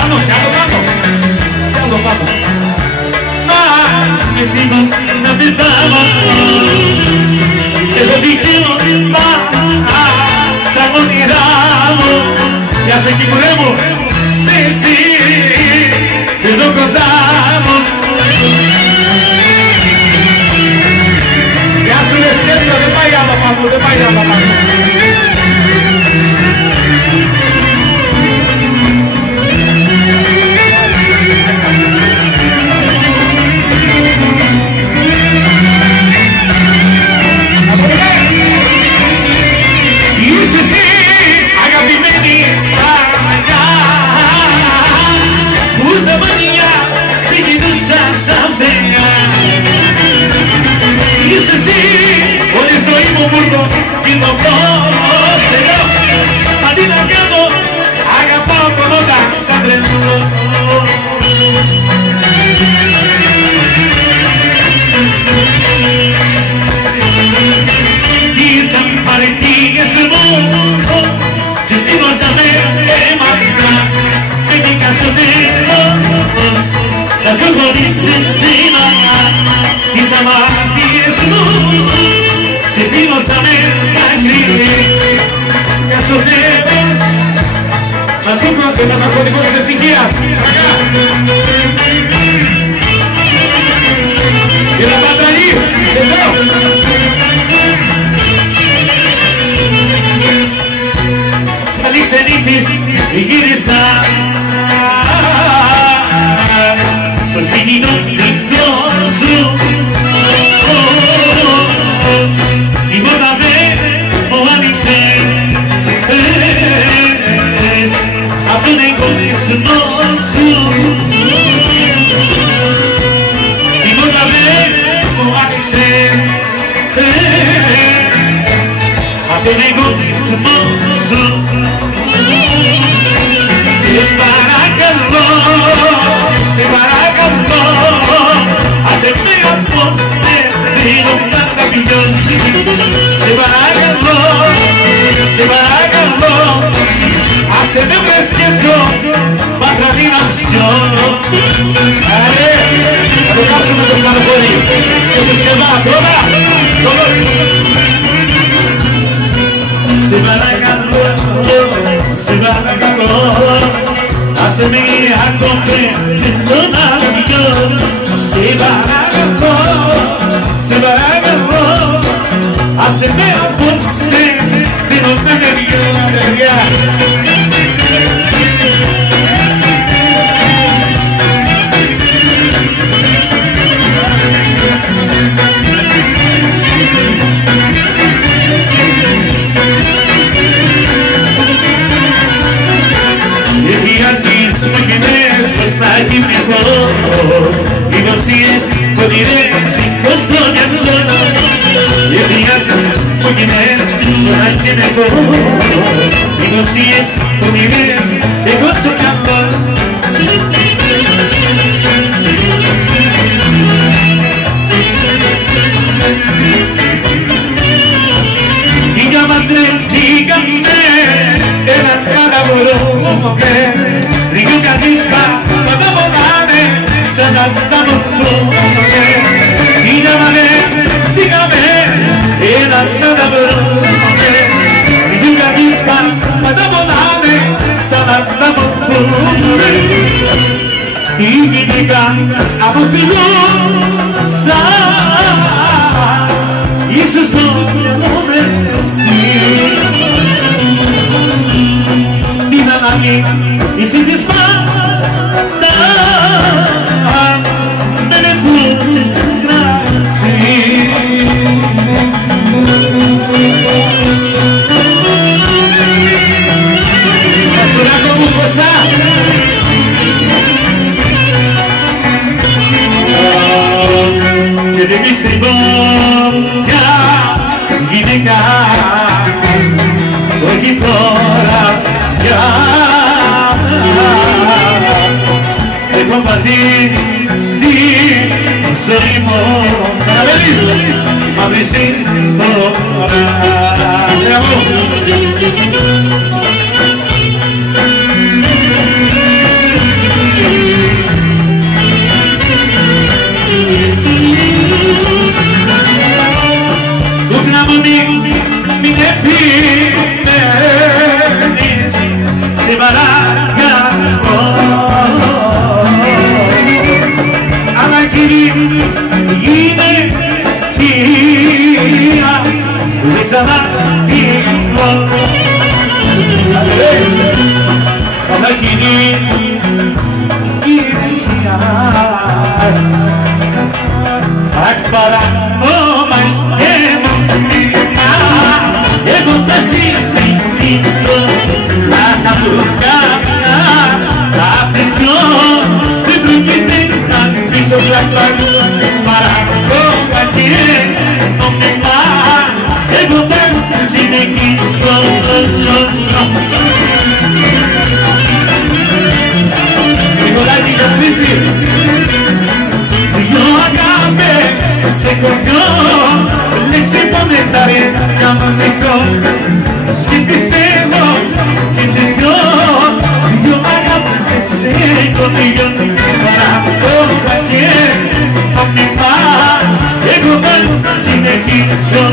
Πάνω, πάνω. Μα με φίλο να πετάω έχω δικαίω στα όνειρά μου. Γεια σε Κυπουρέ μου, σε εσύ εδώ κοντά μου. Γεια σου λες σκέψω, δεν πάει άλλο πάνω, δεν πάει άλλο πάνω. Είσαι εσύ αγαπημένη παλιά που στα μάτια σε κοιτούσα σαν θεά. Είσαι εσύ όλη η ζωή μου μπουρκο κι το πρόσεχω. Αντί να κάνω αγαπάω κομμότα σαν τρελό. Ήσαν παρετήγες μου και θύμωσαμε μακριά. Μπήκα στο τέλος να σου χωρίσεις σήμερα. Τις αμάρτιες μου και θύμωσαμε μακριά. Για στο τέλος να σου χωρίσεις ένα ναρκωτικό της ευτυχίας. Και να πατραλεί, εδώ. Καλή ξενύχτης γύρισα στο σπιτινό δικό σου. Η πόρτα δεν μου άνοιξες απ' τον εγωισμό σου. Η πόρτα δεν μου άνοιξες απ' τον εγωισμό σου. Σε παρακαλώ, άσε με απόψε, θέλω να τα πιω. Σε παρακαλώ, άσε με με σκέψω, πατραβή να πιω. Άρε, θα το κάψουμε το σκανοπόδι και το σκευά, πρώτα. Σε παρακαλώ, άσε με ακόμη το να πιω. Σε παρακαλώ, άσε με απόψε, θέλω να με πιω. Στα κυπρικό, υποψίες πονηρές σηκώ στο μυαλό. Γιατί από κοινές να κυνηγώ, υποψίες πονηρές σηκώ στο μυαλό. Είχα μαντρευτήκαμε έναν καταβολό λίγο καρδίσπα να τα μονάμε σαν να τα μονάμε. Είχαμε έναν καταβολό λίγο καρδίσπα να τα μονάμε σαν να τα μονάμε. Ήγηκα από φιλόσα ίσως το μυαλό με εσύ. Την ανάγκη είχες πάντα με νεφούσες κράση. Βασιλάκο μου Κωστά, και δεν μυστρibώ μια γυναίκα, όχι τώρα πια. Έχω πατεί στη ζωή μου παραβαίνεις μαύρη σύντορα. να μου μην επιμένεις, σε παρακαλώ. Αλλά κύριε είναι κυρία, δεν ξαναφύγω. Αλλά κύριε αχ παρανόμα και μοντινά, εγώ θα συνεχίσω να τα μπλοκάμια, θα αφήσω, δεν πρόκειται να αφήσω κλαφτά. Παρανόμα και μοντινά, εγώ θα συνεχίσω. Νικολάκη Καστρίτσι, δυο αγάπε σε κοφιό, λέξη πονετάρει κανονικό. Και πιστεύω και τεχνώ, δυο αγάπε σε κοφιό. Παρακόμμα και αμνημά, εγώ θα συνεχίσω.